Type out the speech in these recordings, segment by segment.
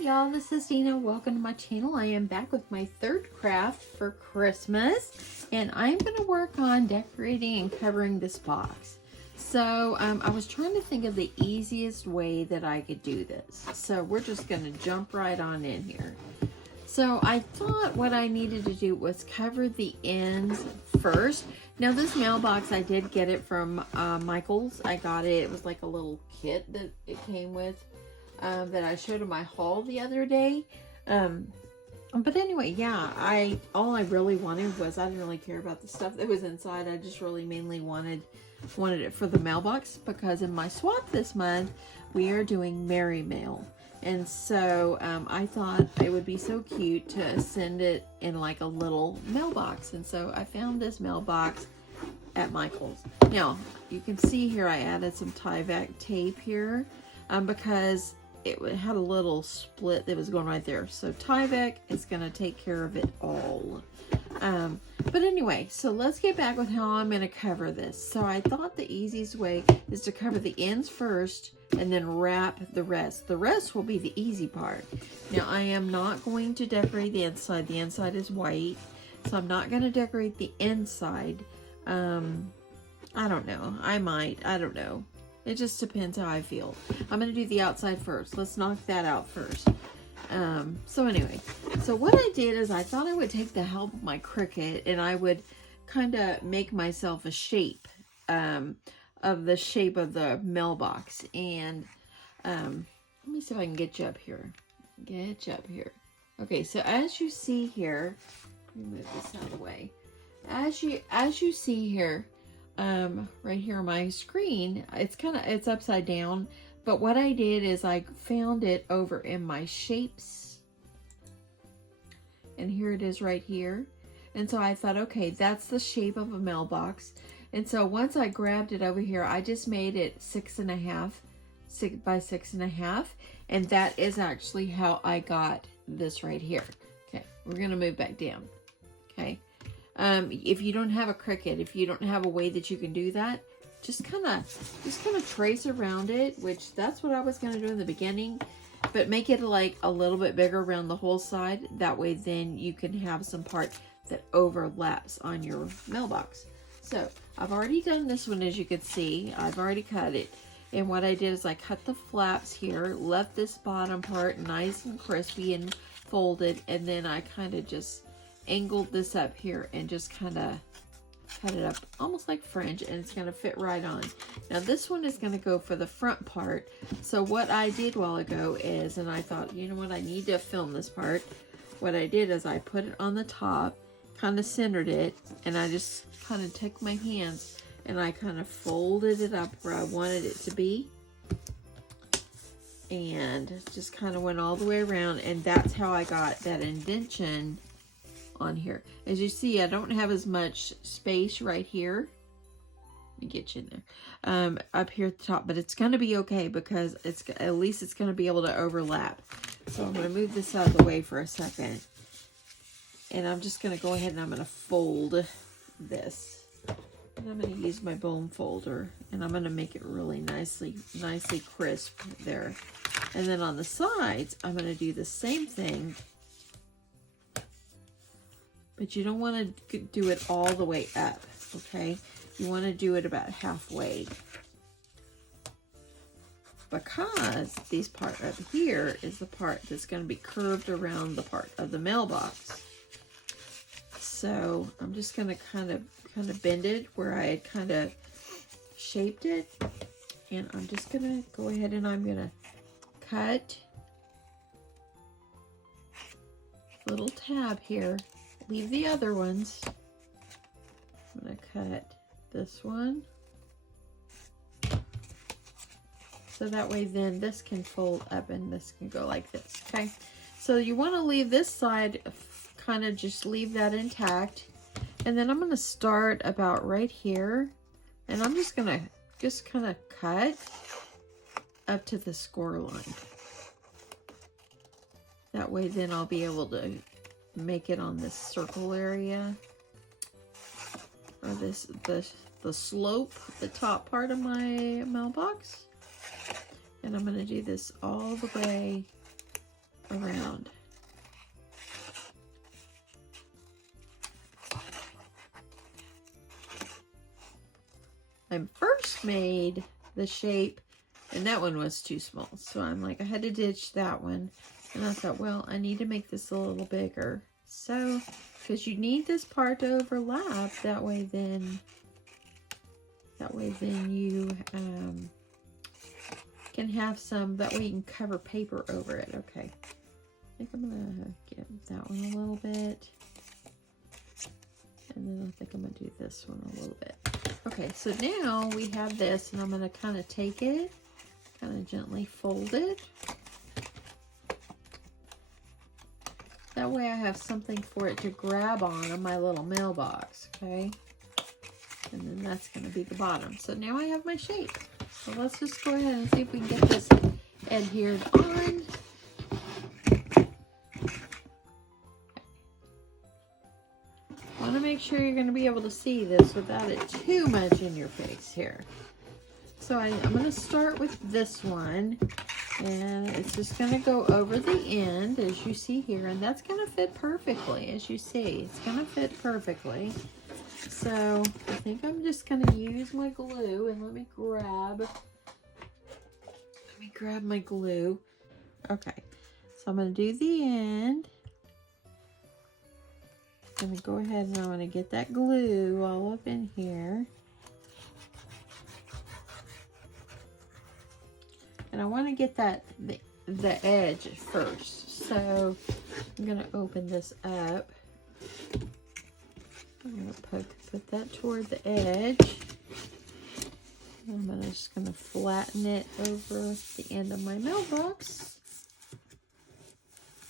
y'all, this is Deanna. Welcome to my channel. I am back with my third craft for Christmas, and I'm going to work on decorating and covering this box. So I was trying to think of the easiest way that I could do this. So we're just going to jump right on in here. So I thought what I needed to do was cover the ends first. Now this mailbox, I did get it from Michael's. I got it. It was like a little kit that it came with. That I showed in my haul the other day. But anyway, yeah, all I really wanted was, I didn't really care about the stuff that was inside. I just really mainly wanted it for the mailbox, because in my swap this month, we are doing Merry Mail. And so I thought it would be so cute to send it in like a little mailbox. And so I found this mailbox at Michael's. Now, you can see here I added some Tyvek tape here because it had a little split that was going right there. So Tyvek is going to take care of it all. But anyway, so let's get back with how I'm going to cover this. So I thought the easiest way is to cover the ends first and then wrap the rest. The rest will be the easy part. Now I am not going to decorate the inside. The inside is white. So I'm not going to decorate the inside. I don't know. I might. I don't know. It just depends how I feel. I'm going to do the outside first. Let's knock that out first. So anyway, so what I did is I thought I would take the help of my Cricut and I would kind of make myself a shape of the shape of the mailbox. And let me see if I can get you up here. Get you up here. Okay, so as you see here, let me move this out of the way. As you see here, right here on my screen, it's upside down, but what I did is I found it over in my shapes, and here it is right here. And so I thought, okay, that's the shape of a mailbox. And so once I grabbed it over here, I just made it 6.5 by 6.5, and that is actually how I got this right here. Okay, we're gonna move back down. Okay. If you don't have a Cricut, if you don't have a way that you can do that, just kind of trace around it, which that's what I was going to do in the beginning, but make it like a little bit bigger around the whole side. That way then you can have some part that overlaps on your mailbox. So I've already done this one, as you can see. I've already cut it. And what I did is I cut the flaps here, left this bottom part nice and crispy and folded, and then I kind of just angled this up here and just kind of cut it up almost like fringe, and it's going to fit right on. Now this one is going to go for the front part. So what I did a while ago is, and I thought, you know what, I need to film this part. What I did is I put it on the top, kind of centered it, and I just kind of took my hands and I kind of folded it up where I wanted it to be, and just kind of went all the way around, and that's how I got that indentation on here. As you see, I don't have as much space right here. Let me get you in there. Up here at the top, but it's going to be okay because at least it's going to be able to overlap. So I'm going to move this out of the way for a second, and I'm just going to go ahead and I'm going to fold this, and I'm going to use my bone folder, and I'm going to make it really nicely crisp there. And then on the sides, I'm going to do the same thing. But you don't want to do it all the way up, okay? You want to do it about halfway. Because this part up here is the part that's going to be curved around the part of the mailbox. So I'm just going to kind of bend it where I had kind of shaped it. And I'm just going to go ahead and I'm going to cut a little tab here. Leave the other ones. I'm going to cut this one. So that way then this can fold up and this can go like this, okay? So you want to leave this side, kind of just leave that intact. And then I'm going to start about right here. And I'm just going to kind of cut up to the score line. That way then I'll be able to make it on this circle area, or the slope, the top part of my mailbox. And I'm going to do this all the way around. I first made the shape, and that one was too small, so I'm like, I had to ditch that one. And I thought, well, I need to make this a little bigger. So, because you need this part to overlap, that way then you can have some, that way you can cover paper over it. Okay. I think I'm gonna give that one a little bit. And then I think I'm gonna do this one a little bit. Okay, so now we have this, and I'm gonna kind of take it, kind of gently fold it. That way I have something for it to grab on my little mailbox, okay? And then that's gonna be the bottom. So now I have my shape. So let's just go ahead and see if we can get this adhered on. Want to make sure you're going to be able to see this without it too much in your face here. So I'm going to start with this one, and it's just going to go over the end as you see here, and that's going to fit perfectly. As you see, it's going to fit perfectly. So I think I'm just going to use my glue, and let me grab my glue. Okay, so I'm going to do the end. I'm going to go ahead and I'm going to get that glue all up in here. And I want to get the edge first. So I'm going to open this up. I'm going to put that toward the edge. I'm just going to flatten it over the end of my mailbox.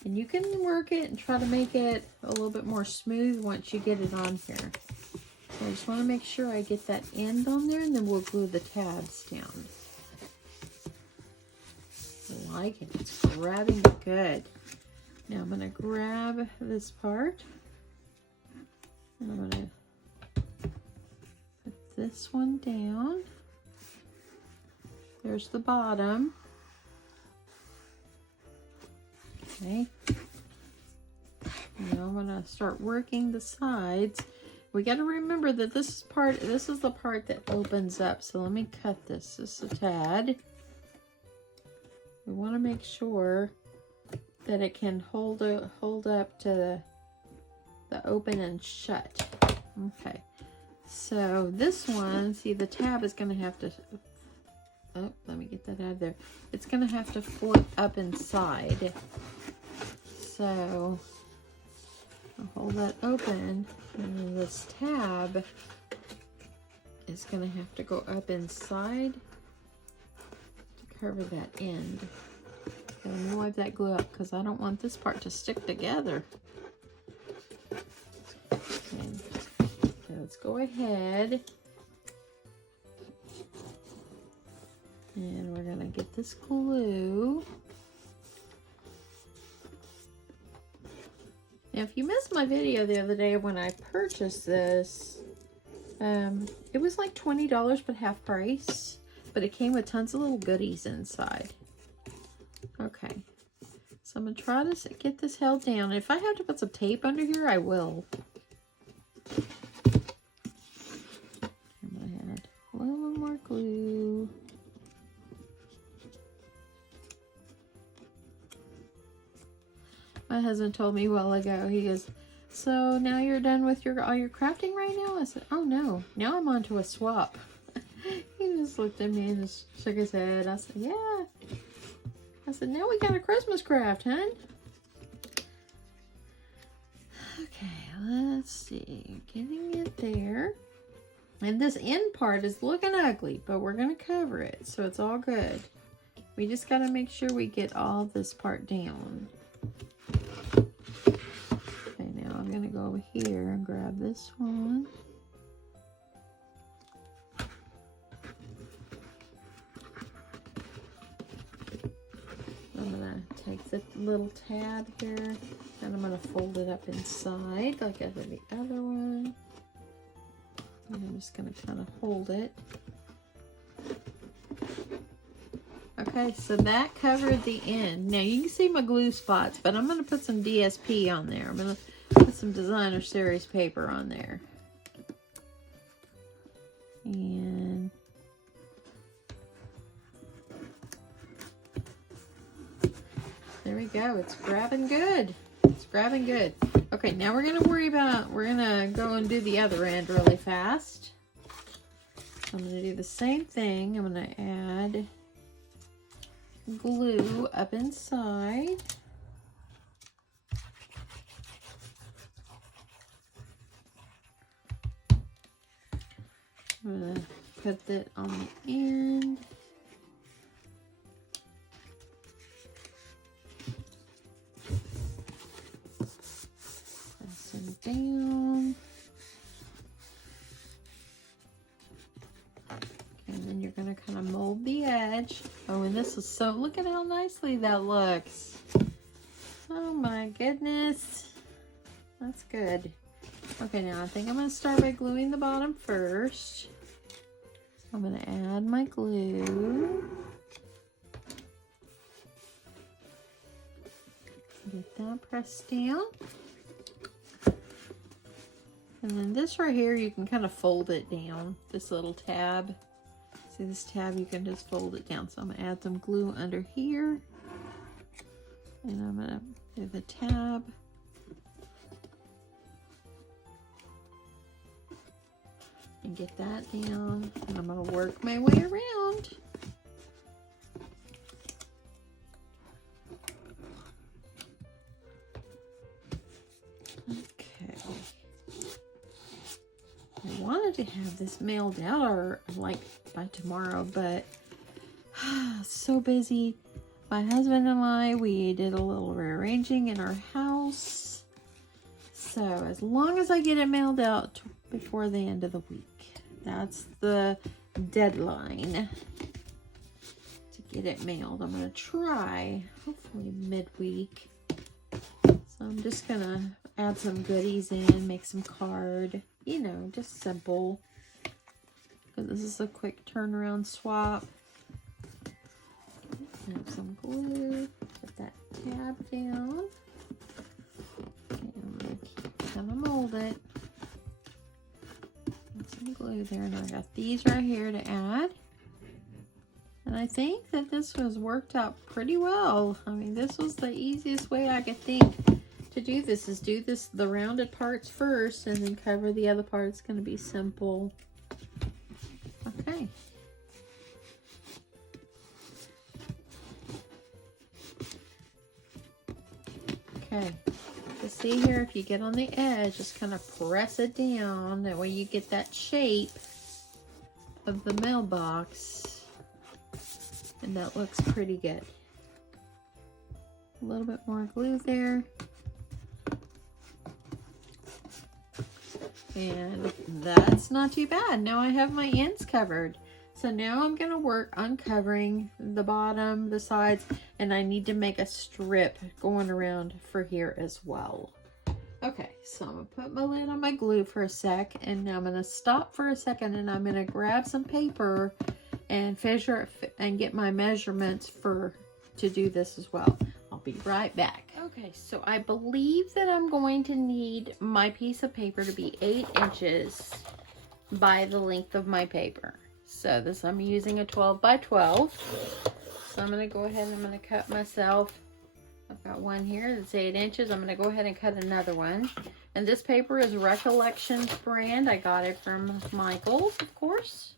And you can work it and try to make it a little bit more smooth once you get it on here. So I just want to make sure I get that end on there, and then we'll glue the tabs down. I like it. It's grabbing it good. Now I'm going to grab this part, and I'm going to put this one down. There's the bottom. Okay. Now I'm going to start working the sides. We got to remember that this is the part that opens up. So let me cut this just a tad. We want to make sure that it can hold up to the open and shut. Okay. So this one, see, the tab is going to have to, oh, let me get that out of there. It's going to have to flip up inside. So I'll hold that open, and then this tab is going to have to go up inside to cover that end. Okay, let me wipe that glue up because I don't want this part to stick together. Okay, let's go ahead and we're going to get this glue. Now, if you missed my video the other day when I purchased this, it was like $20 but half price, but it came with tons of little goodies inside. Okay, so I'm going to try to get this held down. If I have to put some tape under here, I will. I'm going to add a little more glue. My husband told me a while ago, he goes, so now you're done with all your crafting right now? I said, oh no, now I'm on to a swap. He just looked at me and just shook his head. I said, yeah. I said, now we got a Christmas craft, hun. Okay, let's see. Getting it there. And this end part is looking ugly, but we're going to cover it, so it's all good. We just got to make sure we get all this part down. Okay, now I'm going to go over here and grab this one. I'm going to take the little tab here and I'm going to fold it up inside like I did the other one. And I'm just going to kind of hold it. Okay, Okay, so that covered the end. Now you can see my glue spots, but I'm going to put some DSP on there. I'm going to put some designer series paper on there. And there we go. It's grabbing good. It's grabbing good. Okay, now we're going to go and do the other end really fast. I'm going to do the same thing. I'm going to add glue up inside. I'm going to put that on the end. Press them down. And then you're going to kind of mold the edge. Oh, and this is so, look at how nicely that looks. Oh my goodness. That's good. Okay, now I think I'm going to start by gluing the bottom first. So I'm going to add my glue. Get that pressed down. And then this right here, you can kind of fold it down, this little tab. See this tab, you can just fold it down. So I'm going to add some glue under here. And I'm going to do the tab. And get that down. And I'm going to work my way around. Okay. I wanted to have this mailed out or like by tomorrow, but so busy. My husband and I, we did a little rearranging in our house. So as long as I get it mailed out before the end of the week, that's the deadline to get it mailed. I'm going to try, hopefully midweek. So I'm just going to add some goodies in, make some card, you know, just simple. Because this is a quick turnaround swap. Add some glue, put that tab down. Okay, I'm going to kind of mold it. Add some glue there. And I got these right here to add. And I think that this was worked out pretty well. I mean, this was the easiest way I could think to do this, is do this, the rounded parts first, and then cover the other part. It's going to be simple. Okay. Okay, so see here, if you get on the edge, just kind of press it down. That way you get that shape of the mailbox. And that looks pretty good. A little bit more glue there. And that's not too bad. Now I have my ends covered. So now I'm going to work on covering the bottom, the sides, and I need to make a strip going around for here as well. Okay, so I'm going to put my lid on my glue for a sec, and now I'm going to stop for a second, and I'm going to grab some paper and measure and get my measurements to do this as well. I'll be right back. Okay, so I believe that I'm going to need my piece of paper to be 8 inches by the length of my paper. So this, I'm using a 12 by 12. So I'm going to go ahead and I'm going to cut myself. I've got one here that's 8 inches. I'm going to go ahead and cut another one. And this paper is Recollections brand. I got it from Michael's, of course.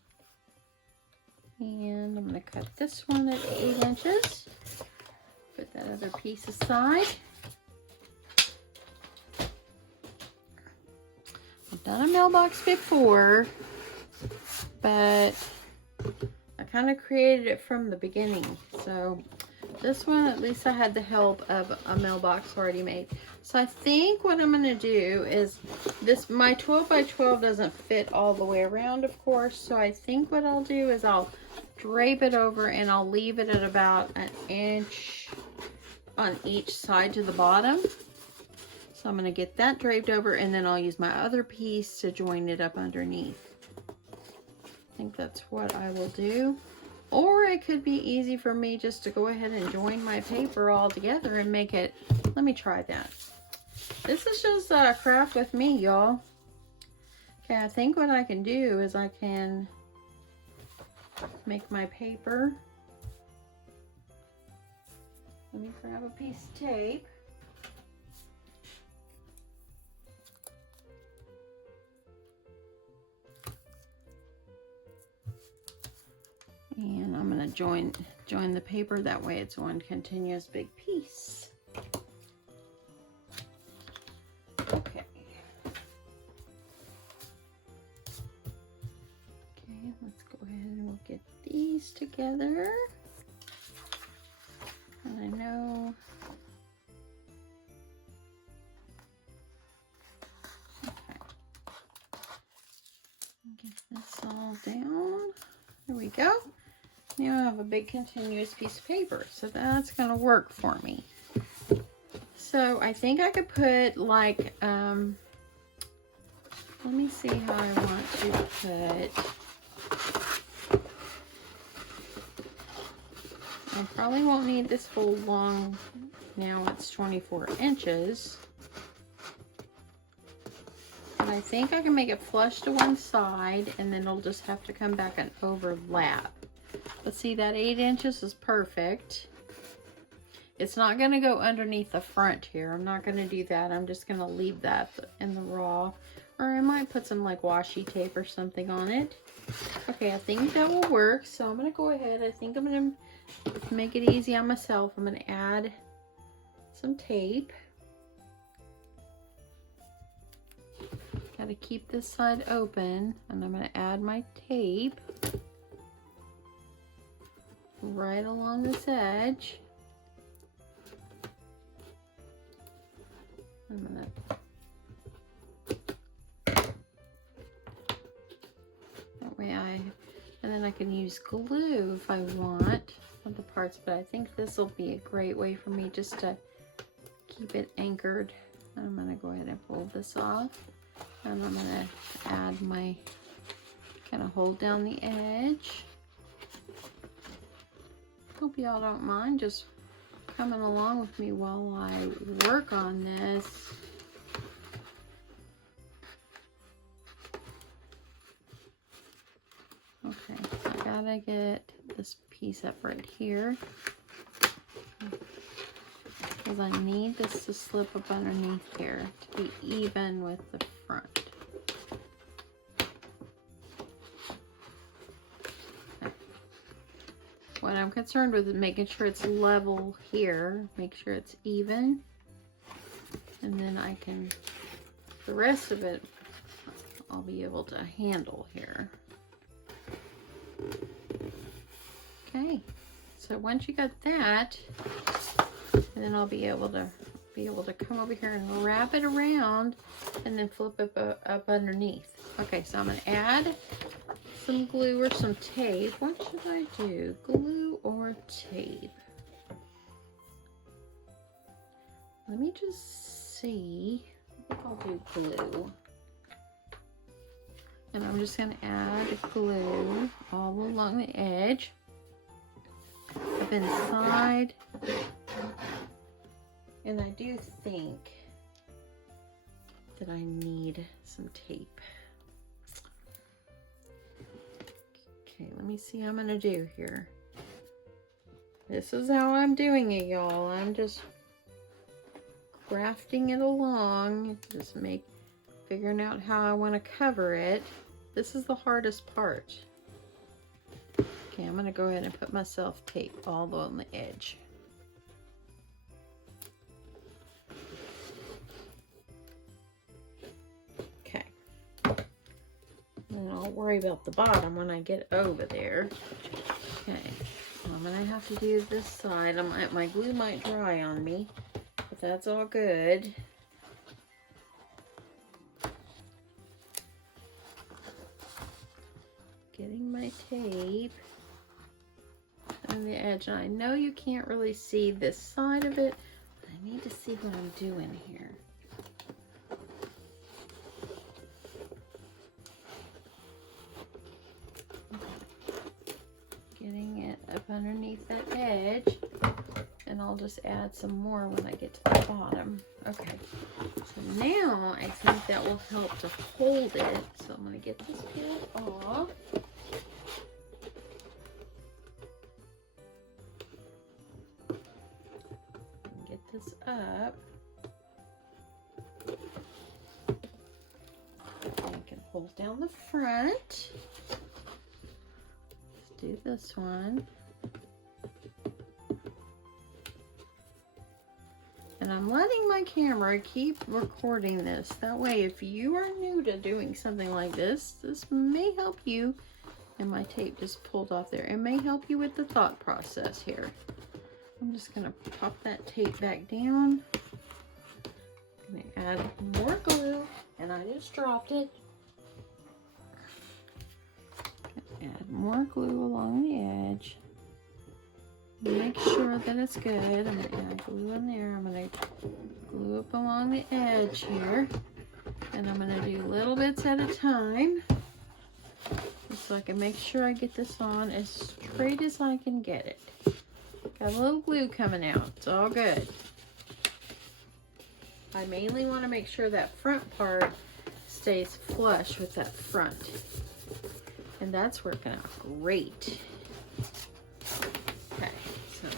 And I'm going to cut this one at 8 inches. Put that other piece aside. I've done a mailbox before, but I kind of created it from the beginning. So this one, at least I had the help of a mailbox already made. So I think what I'm going to do is this, my 12 by 12 doesn't fit all the way around, of course. So I think what I'll do is I'll drape it over and I'll leave it at about 1 inch on each side to the bottom. So I'm going to get that draped over, and then I'll use my other piece to join it up underneath. I think that's what I will do. Or it could be easy for me just to go ahead and join my paper all together and make it. Let me try that. This is just a craft with me, y'all. Okay, I think what I can do is I can make my paper. Let me grab a piece of tape. And I'm going to join the paper, that way it's one continuous big piece. Okay. Okay, let's go ahead and we'll get these together. And I know get this all down. There we go. Now I have a big continuous piece of paper, so that's going to work for me. So I think I could put like, let me see how I want to put. I probably won't need this full long. Now it's 24 inches. But I think I can make it flush to one side, and then it'll just have to come back and overlap. But see, that 8 inches is perfect. It's not going to go underneath the front here. I'm not going to do that. I'm just going to leave that in the raw. Or I might put some like washi tape or something on it. Okay, I think that will work. So I'm going to go ahead. I think I'm going to make it easy on myself. I'm going to add some tape. Got to keep this side open. And I'm going to add my tape right along this edge. I'm gonna that way and then I can use glue if I want on the parts, but I think this will be a great way for me just to keep it anchored. I'm gonna go ahead and pull this off, and I'm gonna add my kind of hold down the edge. Hope y'all don't mind just coming along with me while I work on this. Okay, so I gotta get this piece up right here because I need this to slip up underneath here to be even with the front. What I'm concerned with is making sure it's level here, make sure it's even, and then I can, the rest of it, I'll be able to handle here. Okay, so once you got that, then I'll be able to come over here and wrap it around, and then flip it up underneath. Okay, so I'm gonna add some glue or some tape. What should I do? Glue or tape? Let me just see. I think I'll do glue. And I'm just going to add glue all along the edge, up inside. And I do think that I need some tape. Okay, let me see how I'm gonna do here. This is how I'm doing it, y'all. I'm just crafting it along, just figuring out how I want to cover it. This is the hardest part. Okay, I'm gonna go ahead and put myself tape all on the edge. Okay. And I'll worry about the bottom when I get over there. Okay, I'm gonna have to do this side. My glue might dry on me, but that's all good. Getting my tape on the edge, and I know you can't really see this side of it, but I need to see what I'm doing here. Getting just add some more when I get to the bottom. Okay, so now I think that will help to hold it. So I'm going to get this peeled off. And get this up. I can hold down the front. Let's do this one. And I'm letting my camera keep recording this. That way, if you are new to doing something like this, this may help you. And my tape just pulled off there. It may help you with the thought process here. I'm just going to pop that tape back down. I'm going to add more glue. And I just dropped it. Add more glue along the edge. Make sure that it's good. I'm going to add glue in there. I'm going to glue up along the edge here. And I'm going to do little bits at a time. Just so I can make sure I get this on as straight as I can get it. Got a little glue coming out. It's all good. I mainly want to make sure that front part stays flush with that front. And that's working out great. Okay, so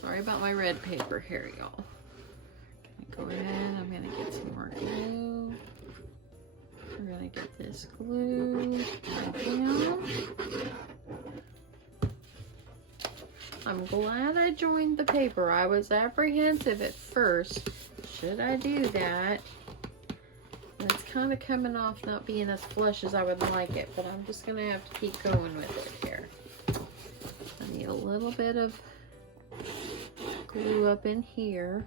sorry about my red paper here, y'all. Go ahead, I'm gonna get some more glue. We're gonna get this glue down. I'm glad I joined the paper. I was apprehensive at first. Should I do that? And it's kind of coming off not being as flush as I would like it, but I'm just gonna have to keep going with it here. I need a little bit of glue up in here.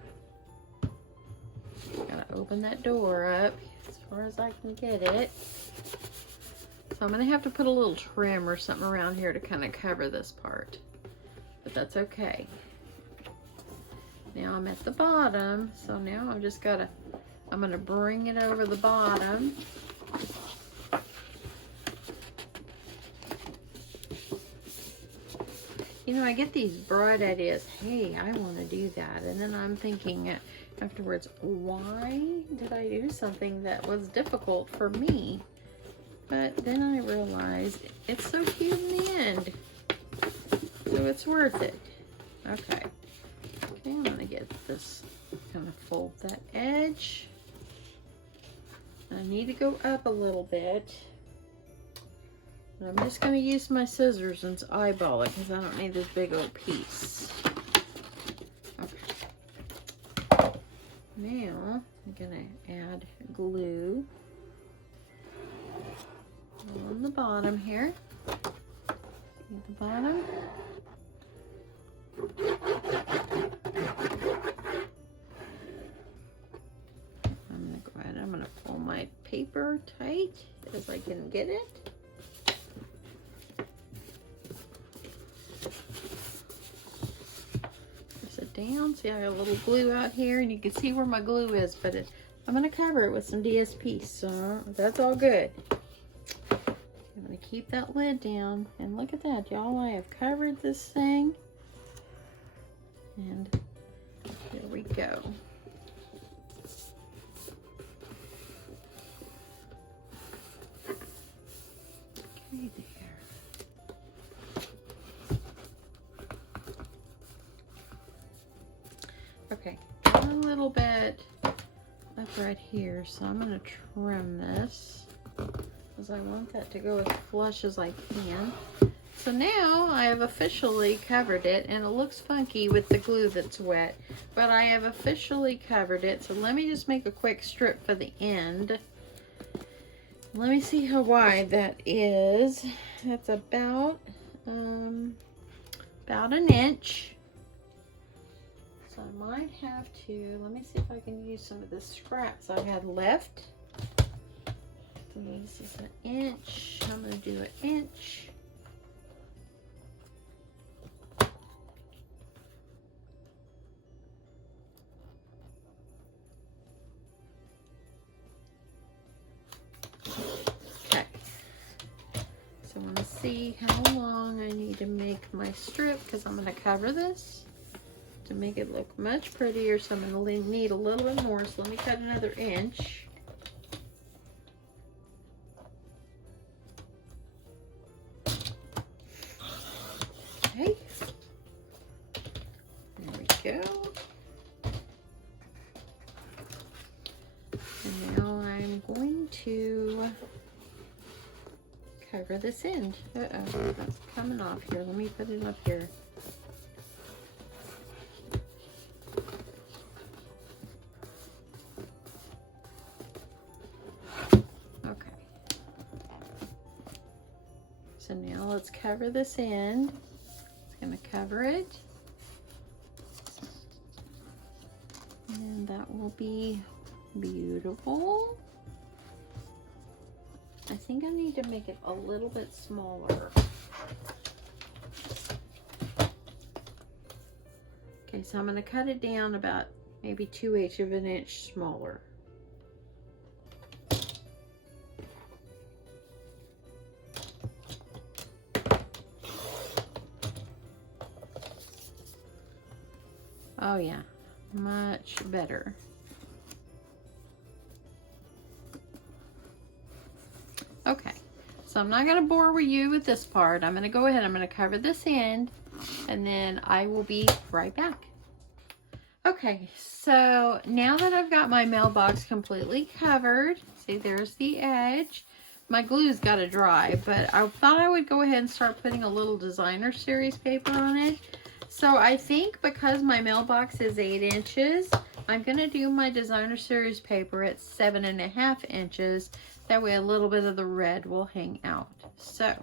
Gotta open that door up as far as I can get it. So I'm gonna have to put a little trim or something around here to kind of cover this part, but that's okay. Now I'm at the bottom, so now I'm just gotta, I'm gonna bring it over the bottom. You know, I get these bright ideas. Hey, I want to do that. And then I'm thinking afterwards, why did I do something that was difficult for me? But then I realized it's so cute in the end. So it's worth it. Okay. Okay, I'm going to get this, kind of fold that edge. I need to go up a little bit. I'm just going to use my scissors and eyeball it because I don't need this big old piece. Okay. Now I'm going to add glue on the bottom here. See the bottom? I'm going to go ahead and I'm going to pull my paper tight as I can get it. Down. See, I got a little glue out here, and you can see where my glue is, but I'm going to cover it with some DSP, so that's all good. I'm going to keep that lid down, and look at that, y'all. I have covered this thing, and there we go. Okay, there. Okay, a little bit up right here, so I'm going to trim this because I want that to go as flush as I can. So now I have officially covered it, and it looks funky with the glue that's wet, but I have officially covered it. So let me just make a quick strip for the end. Let me see how wide that is. That's about an inch. So I might have to, let me see if I can use some of the scraps I had left. So this is an inch. I'm going to do an inch. Okay. So I want to see how long I need to make my strip because I'm going to cover this. to make it look much prettier, so I'm going to need a little bit more. So let me cut another inch. Okay. There we go. And now I'm going to cover this end. Uh-oh, that's coming off here. Let me put it up here. Okay. So now let's cover this end. It's going to cover it. And that will be beautiful. I think I need to make it a little bit smaller. Okay, so I'm going to cut it down about maybe 2/8 of an inch smaller. Oh yeah, much better. Okay, so I'm not going to bore you with this part. I'm going to go ahead, I'm going to cover this end, and then I will be right back. Okay, so now that I've got my mailbox completely covered, see there's the edge. My glue's got to dry, but I thought I would go ahead and start putting a little designer series paper on it. So I think because my mailbox is 8 inches, I'm going to do my designer series paper at 7.5 inches. That way a little bit of the red will hang out. So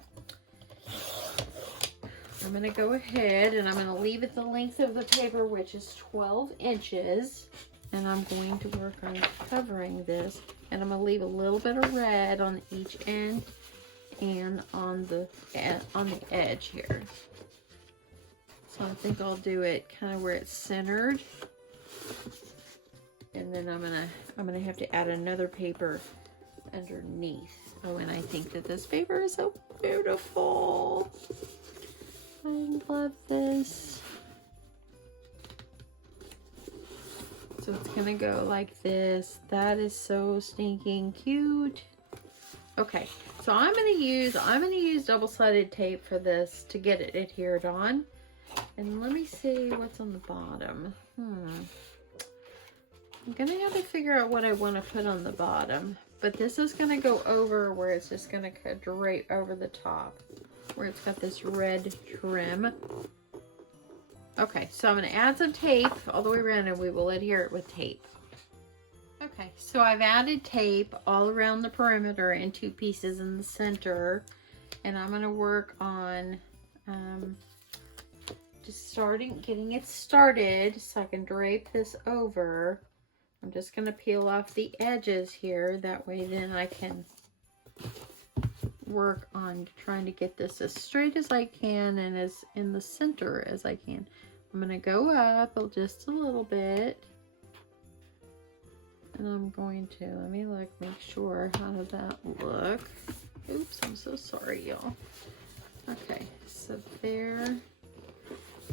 I'm going to go ahead and I'm going to leave it the length of the paper, which is 12 inches. And I'm going to work on covering this. And I'm going to leave a little bit of red on each end and on the edge here. So I think I'll do it kind of where it's centered. And then I'm gonna have to add another paper underneath. Oh, and I think that this paper is so beautiful. I love this. So it's gonna go like this. That is so stinking cute. Okay, so I'm gonna use double-sided tape for this to get it adhered on. And let me see what's on the bottom. I'm gonna have to figure out what I want to put on the bottom. But this is gonna go over where it's just gonna drape over the top, where it's got this red trim. Okay, so I'm gonna add some tape all the way around and we will adhere it with tape. Okay, so I've added tape all around the perimeter and 2 pieces in the center. And I'm gonna work on just getting it started so I can drape this over. I'm just going to peel off the edges here. That way then I can work on trying to get this as straight as I can and as in the center as I can. I'm going to go up just a little bit. And I'm going to, let me make sure, how does that look? Oops, I'm so sorry, y'all. Okay, so there.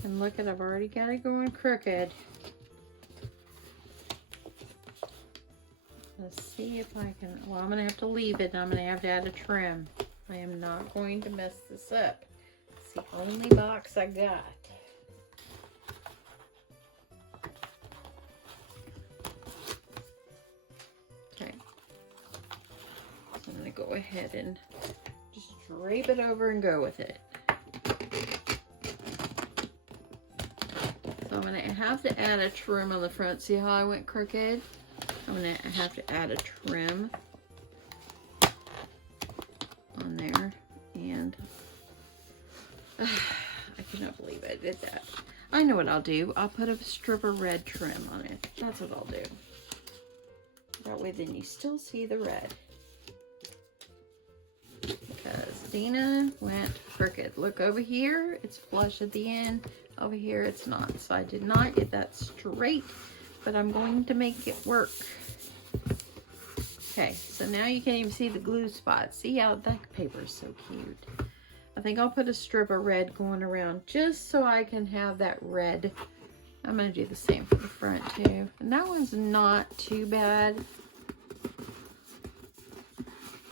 And look at, I've already got it going crooked. Let's see if I can, well, I'm gonna have to leave it and I'm gonna have to add a trim. I am not going to mess this up. It's the only box I got. Okay. So I'm gonna go ahead and just drape it over and go with it. So I'm going to have to add a trim on the front. See how I went crooked? I'm going to have to add a trim on there. And I cannot believe I did that. I know what I'll do. I'll put a strip of red trim on it. That's what I'll do. That way then you still see the red. Because Deanna went crooked. Look over here. It's flush at the end. Over here it's not, so I did not get that straight, but I'm going to make it work. Okay, so now you can't even see the glue spot. See how that paper is so cute. I think I'll put a strip of red going around just so I can have that red I'm going to do the same for the front too. And that one's not too bad.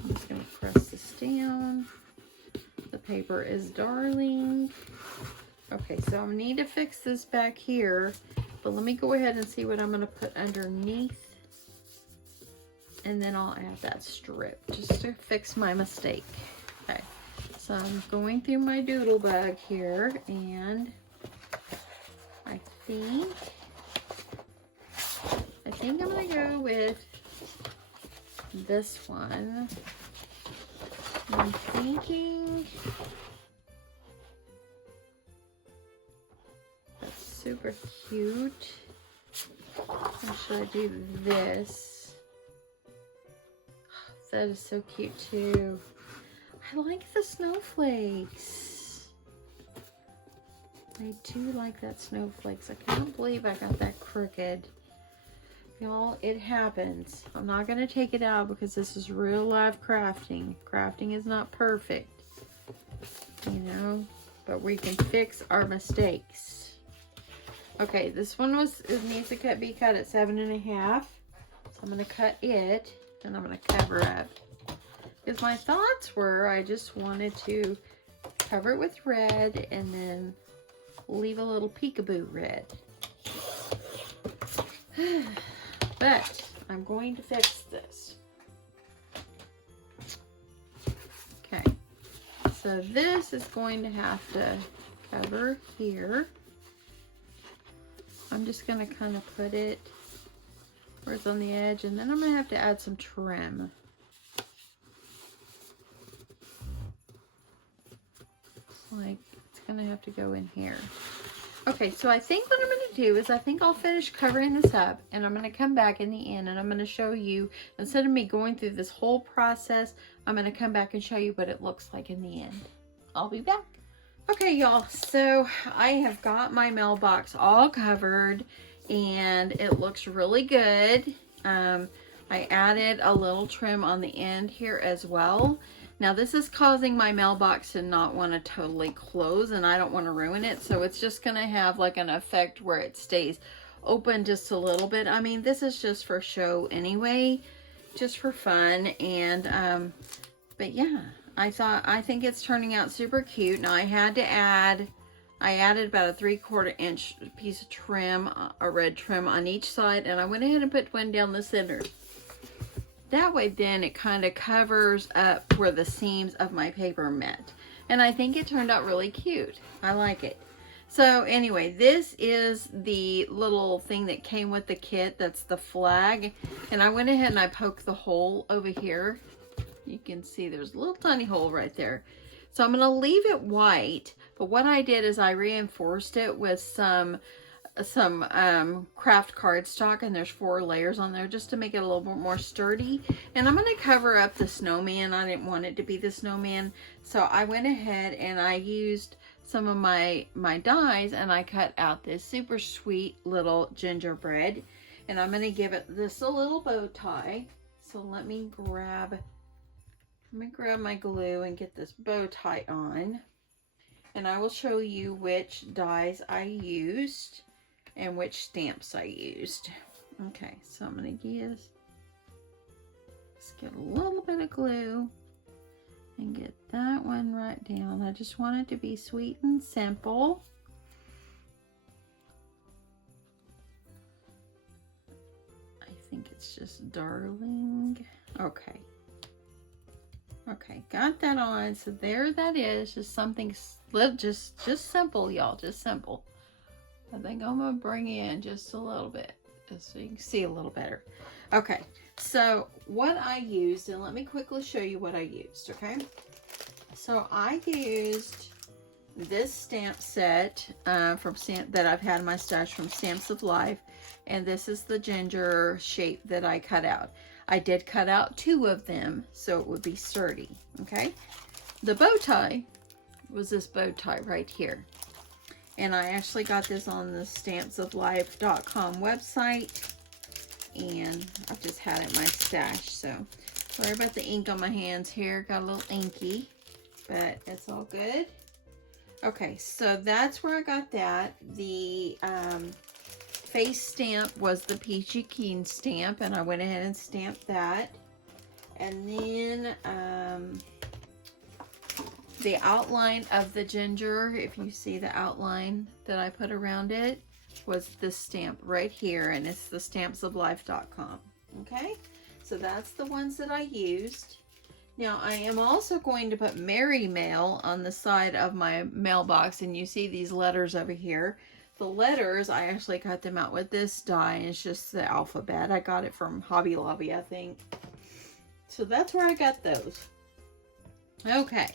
I'm just going to press this down. The paper is darling. Okay, so I need to fix this back here. But let me go ahead and see what I'm going to put underneath. And then I'll add that strip just to fix my mistake. Okay, so I'm going through my doodle bag here, and I think I'm going to go with this one. I'm thinking that's super cute. Or should I do this? That is so cute too. I like the snowflakes. I do like that snowflakes. I can't believe I got that crooked. Y'all, it happens. I'm not going to take it out because this is real life crafting. Crafting is not perfect, you know, but we can fix our mistakes. Okay, this one it needs to be cut at 7.5. So I'm going to cut it. And I'm going to cover up. Because my thoughts were I just wanted to cover it with red and then leave a little peekaboo red. But I'm going to fix this. Okay. So this is going to have to cover here. I'm just going to kind of put it where it's on the edge, and then I'm going to have to add some trim. Like, it's going to have to go in here. Okay, so I think what I'm going to do is I think I'll finish covering this up, and I'm going to come back in the end, and I'm going to show you, instead of me going through this whole process, I'm going to come back and show you what it looks like in the end. I'll be back. Okay, y'all, so I have got my mailbox all covered, and it looks really good. I added a little trim on the end here as well. Now this is causing my mailbox to not want to totally close, and I don't want to ruin it, so it's just going to have like an effect where it stays open just a little bit. I mean, this is just for show anyway, just for fun. And but yeah, I think it's turning out super cute. Now I added about a 3/4 inch piece of trim, a red trim on each side, and I went ahead and put one down the center. That way then it kind of covers up where the seams of my paper met. And I think it turned out really cute. I like it. So anyway, this is the little thing that came with the kit. That's the flag. And I went ahead and I poked the hole over here. You can see there's a little tiny hole right there. So I'm going to leave it white, but what I did is I reinforced it with some craft cardstock, and there's 4 layers on there just to make it a little bit more sturdy. And I'm going to cover up the snowman. I didn't want it to be the snowman, so I went ahead and I used some of my dies, and I cut out this super sweet little gingerbread, and I'm going to give it this a little bow tie. So let me grab my glue and get this bow tie on, and I will show you which dies I used and which stamps I used. Okay, so I'm going to just get a little bit of glue and get that one right down. I just want it to be sweet and simple. I think it's just darling. Okay. Okay, got that on. So there that is. Just something just simple, y'all. Just simple. I think I'm gonna bring in just a little bit, just so you can see a little better. Okay, so what I used, and let me quickly show you what I used. Okay, so I used this stamp set that I've had in my stash from Stamps of Life, and this is the ginger shape that I cut out. I did cut out 2 of them so it would be sturdy. Okay, the bow tie was this bow tie right here, and I actually got this on the stampsoflife.com website, and I've just had it in my stash. So sorry about the ink on my hands here, got a little inky, but it's all good. Okay, so that's where I got that. The face stamp was the Peachy Keen stamp, and I went ahead and stamped that. And then the outline of the ginger, if you see the outline that I put around it, was this stamp right here, and it's the stampsoflife.com. Okay, so that's the ones that I used. Now I am also going to put Merry Mail on the side of my mailbox, and you see these letters over here. The letters, I actually cut them out with this die, and it's just the alphabet. I got it from Hobby Lobby, I think. So that's where I got those. Okay,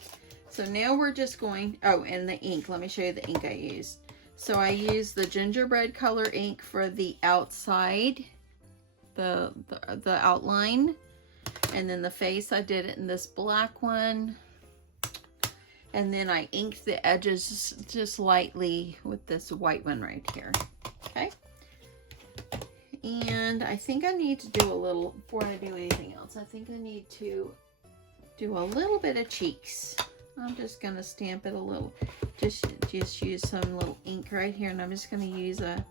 so now we're just going, oh, and the ink. Let me show you the ink I used. So I used the gingerbread color ink for the outside, the outline, and then the face, I did it in this black one. And then I inked the edges just lightly with this white one right here. Okay. And I think I need to do a little, before I do anything else, I think I need to do a little bit of cheeks. I'm just going to stamp it a little, just use some little ink right here, and I'm just going to use a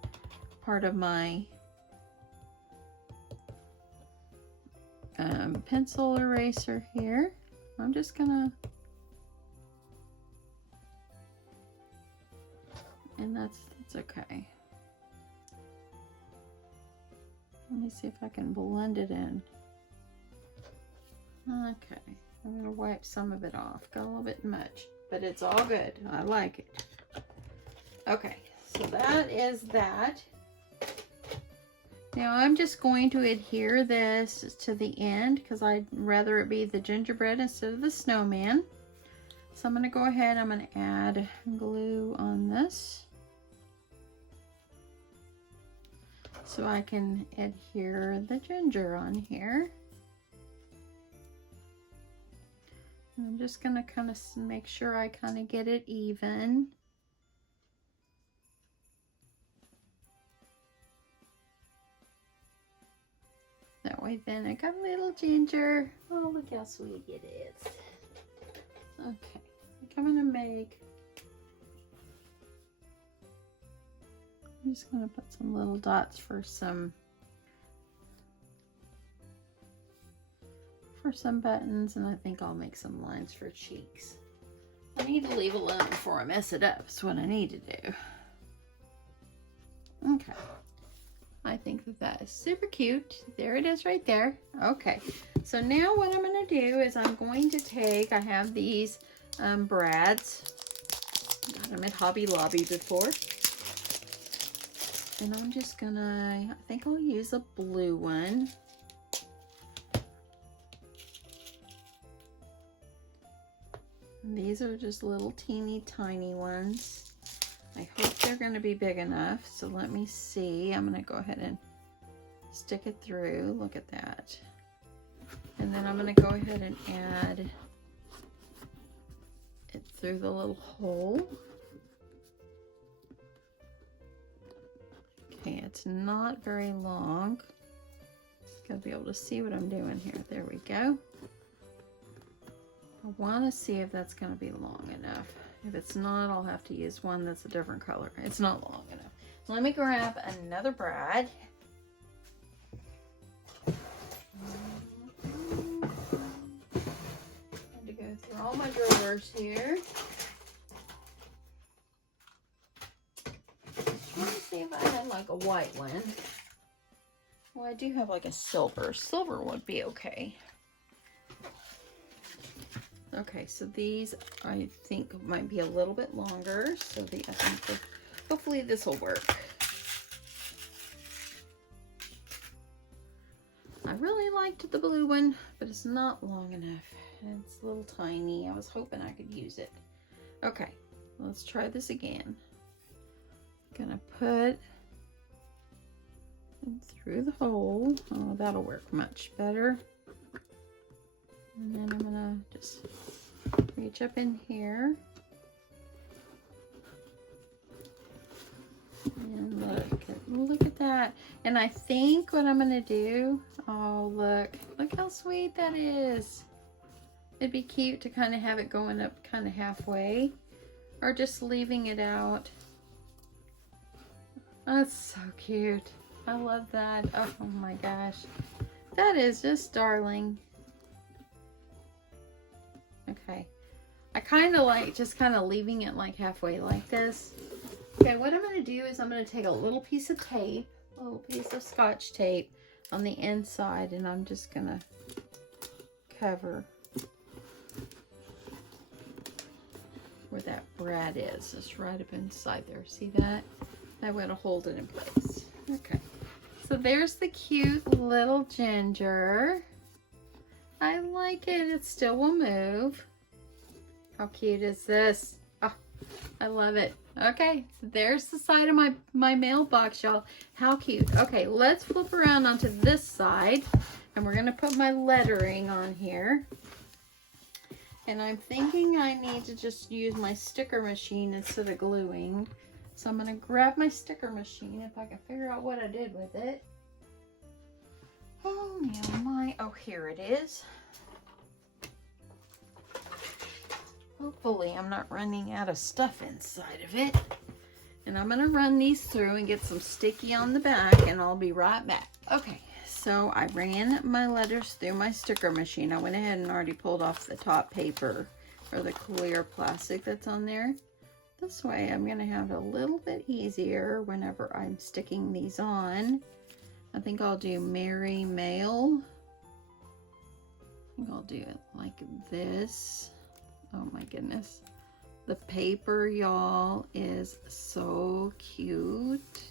part of my pencil eraser here. I'm just going to, and that's okay. Let me see if I can blend it in. Okay, I'm going to wipe some of it off. Got a little bit much, but it's all good. I like it. Okay, so that is that. Now I'm just going to adhere this to the end because I'd rather it be the gingerbread instead of the snowman. So I'm going to go ahead, I'm going to add glue on this, so I can adhere the ginger on here. I'm just going to kind of make sure I kind of get it even. That way then I got a little ginger. Oh, look how sweet it is. Okay, I'm going to make, I'm just going to put some little dots for some buttons, and I think I'll make some lines for cheeks. I need to leave alone before I mess it up. That's what I need to do. Okay. I think that is super cute. There it is right there. Okay. So now what I'm going to do is I'm going to take, I have these brads. Got them at Hobby Lobby before. And I'm just gonna, I think I'll use a blue one. And these are just little teeny tiny ones. I hope they're going to be big enough. So let me see. I'm going to go ahead and stick it through. Look at that. And then I'm going to go ahead and add it through the little hole. Okay, it's not very long. Gotta be able to see what I'm doing here. There we go. I want to see if that's going to be long enough. If it's not, I'll have to use one that's a different color. It's not long enough. Let me grab another brad. And to go through all my drawers here. Let me see if I had like a white one. Well, I do have like a silver. Silver would be okay. Okay, so these I think might be a little bit longer. So I think hopefully this will work. I really liked the blue one, but it's not long enough. It's a little tiny. I was hoping I could use it. Okay, let's try this again. Gonna put it through the hole. Oh, that'll work much better. And then I'm gonna just reach up in here. And look at that. And I think what I'm gonna do, oh look how sweet that is. It'd be cute to kind of have it going up kind of halfway, or just leaving it out. That's so cute. I love that. Oh my gosh. That is just darling. Okay. I kind of like just kind of leaving it like halfway like this. Okay, what I'm going to do is I'm going to take a little piece of tape, a little piece of Scotch tape on the inside, and I'm just going to cover where that brad is. It's right up inside there. See that? That way it'll hold it in place. Okay. So there's the cute little ginger. I like it. It still will move. How cute is this? Oh, I love it. Okay, so there's the side of my mailbox, y'all. How cute. Okay, let's flip around onto this side, and we're going to put my lettering on here. And I'm thinking I need to just use my sticker machine instead of gluing. So I'm going to grab my sticker machine if I can figure out what I did with it. Oh, oh, here it is. Hopefully I'm not running out of stuff inside of it. And I'm going to run these through and get some sticky on the back, and I'll be right back. Okay, so I ran my letters through my sticker machine. I went ahead and already pulled off the top paper or the clear plastic that's on there. This way I'm going to have it a little bit easier whenever I'm sticking these on. I think I'll do Merry Mail. I think I'll do it like this. Oh my goodness. The paper, y'all, is so cute.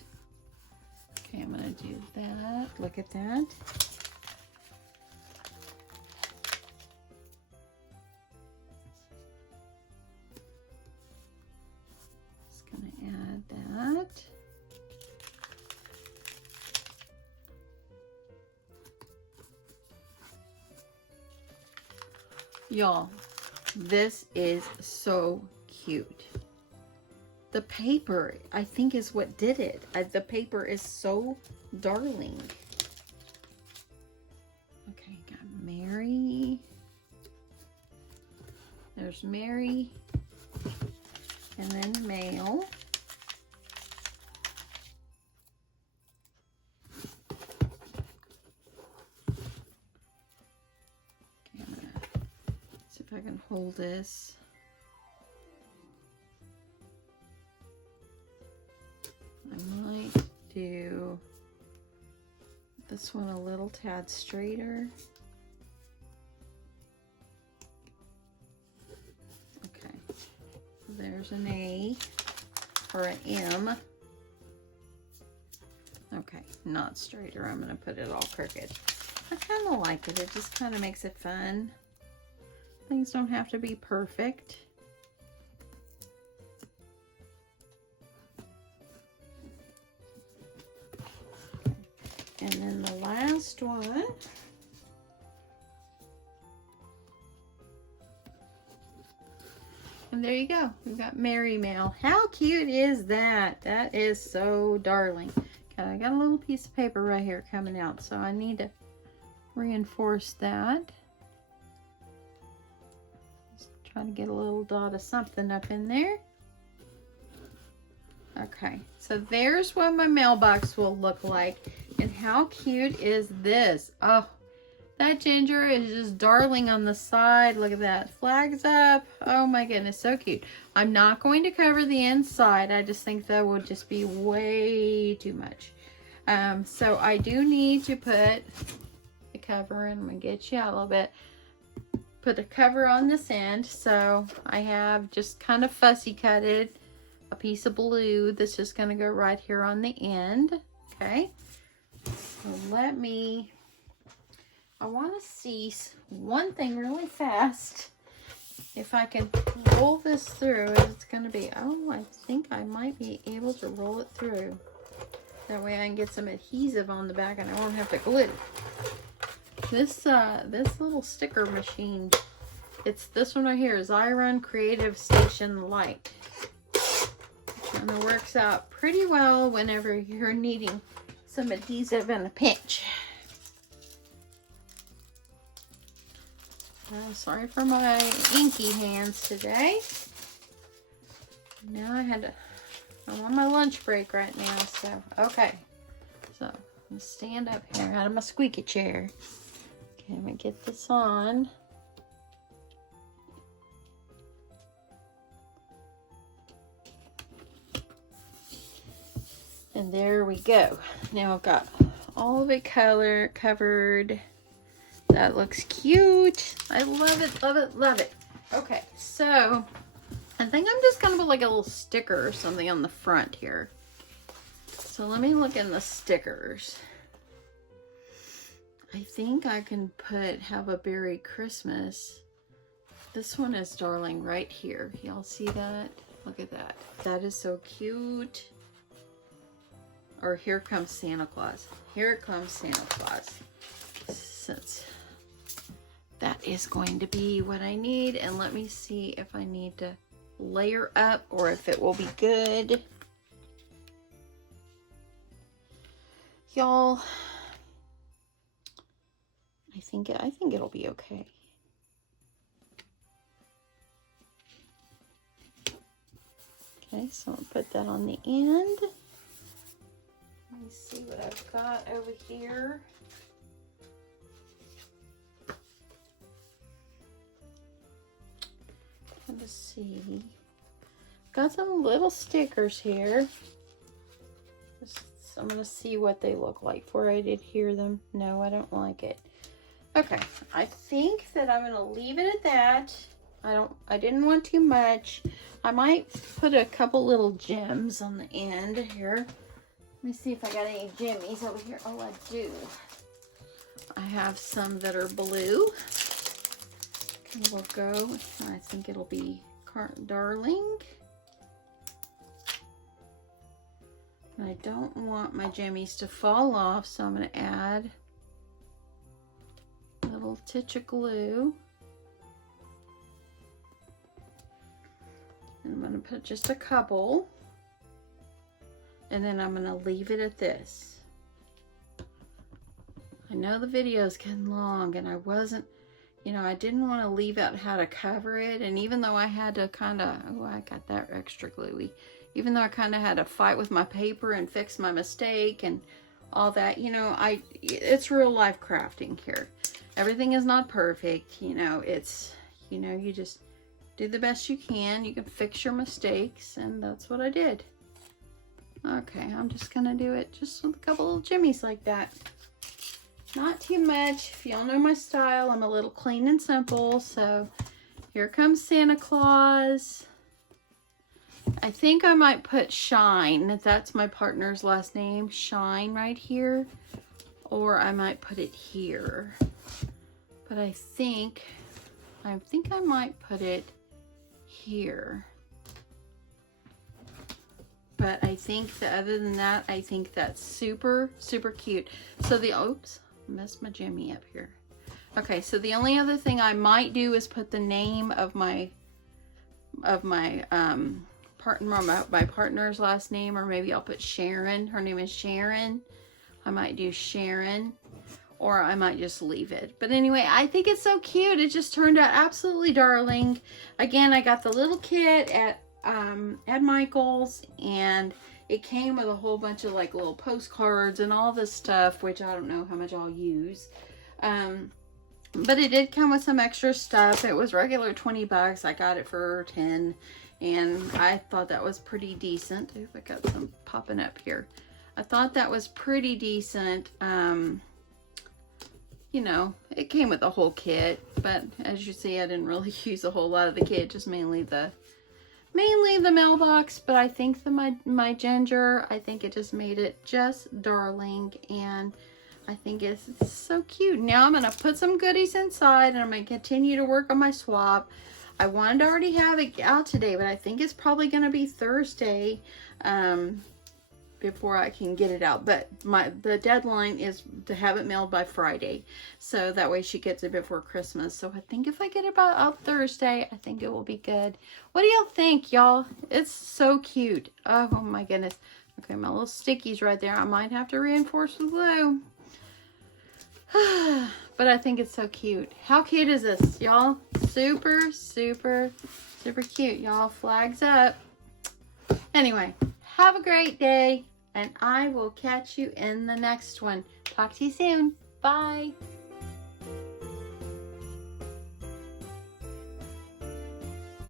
Okay, I'm going to do that. Look at that. Just going to add that. Y'all, this is so cute. The paper, I think, is what did it. The paper is so darling. Okay, got Mary. There's Mary. And then Mail. Okay, I'm gonna see if I can hold this. I might do this one a little tad straighter. Okay, there's an A or an M. Okay, not straighter. I'm going to put it all crooked. I kind of like it. It just kind of makes it fun. Things don't have to be perfect. And then the last one, and there you go. We've got Merry Mail. How cute is that? That is so darling. Okay, I got a little piece of paper right here coming out, so I need to reinforce that. Just try to get a little dot of something up in there. Okay, so there's what my mailbox will look like. And how cute is this? Oh, that ginger is just darling on the side. Look at that. Flags up. Oh my goodness, so cute. I'm not going to cover the inside. I just think that would just be way too much. So I do need to put the cover, and I'm going to get you out a little bit. Put a cover on this end. So I have just kind of fussy cutted a piece of blue that's just going to go right here on the end. Okay. So I want to see one thing really fast. If I can roll this through, it's going to be, oh, I think I might be able to roll it through. That way I can get some adhesive on the back and I won't have to glue. This little sticker machine, it's this one right here, Adhering Creative Station Light. And it works out pretty well whenever you're needing some adhesive in a pinch. Sorry for my inky hands today. Now I had to I'm on my lunch break right now, so, okay. So, I'm gonna stand up here out of my squeaky chair. Okay, I'm gonna get this on. And there we go. Now I've got all of it covered. That looks cute. I love it, love it, love it. Okay, so I think I'm just gonna put like a little sticker or something on the front here. So let me look in the stickers. I think I can have a Berry Christmas. This one is darling right here. Y'all see that? Look at that. That is so cute. Or here comes Santa Claus. Here comes Santa Claus. Since that is going to be what I need. And let me see if I need to layer up or if it will be good. Y'all, I think it'll be okay. Okay, so I'll put that on the end. Let me see what I've got over here. Let's see. Got some little stickers here. I'm gonna see what they look like before I did hear them. No, I don't like it. Okay, I think that I'm gonna leave it at that. I didn't want too much. I might put a couple little gems on the end here. Let me see if I got any jimmies over here. Oh, I do. I have some that are blue. Okay, we'll go. I think it'll be Darling. I don't want my jimmies to fall off, so I'm going to add a little titch of glue. And I'm going to put just a couple. And then I'm going to leave it at this. I know the video is getting long and I wasn't, I didn't want to leave out how to cover it. And even though I had to kind of, oh, I got that extra gluey. Even though I kind of had to fight with my paper and fix my mistake and all that, it's real life crafting here. Everything is not perfect, it's, you just do the best you can. You can fix your mistakes, and that's what I did. Okay, I'm just gonna do it just with a couple little jimmies like that. Not too much. If y'all know my style, I'm a little clean and simple. So here comes Santa Claus. I think I might put Shine. That's my partner's last name. Shine right here. Or I might put it here. But I think I might put it here. But I think that other than that, I think that's super, super cute. So oops, messed my jimmy up here. Okay, so the only other thing I might do is put the name of my partner's last name, or maybe I'll put Sharon. Her name is Sharon. I might do Sharon, or I might just leave it. But anyway, I think it's so cute. It just turned out absolutely darling. Again, I got the little kit at Michael's, and it came with a whole bunch of like little postcards and all this stuff, which I don't know how much I'll use. But it did come with some extra stuff. It was regular 20 bucks. I got it for 10, and I thought that was pretty decent. Ooh, I got some popping up here. I thought that was pretty decent. It came with a whole kit, but as you see, I didn't really use a whole lot of the kit, just mainly the mailbox. But I think my ginger, I think it just made it just darling, and I think it's so cute. Now I'm going to put some goodies inside, and I'm going to continue to work on my swap. I wanted to already have it out today, but I think it's probably going to be Thursday before I can get it out. But the deadline is to have it mailed by Friday, so that way she gets it before Christmas. So I think if I get it out Thursday, I think it will be good. What do y'all think, y'all? It's so cute. Oh my goodness. Okay, my little stickies right there. I might have to reinforce with glue. But I think it's so cute. How cute is this, y'all? Super, super, super cute, y'all. Flags up. Anyway, have a great day, and I will catch you in the next one. Talk to you soon. Bye.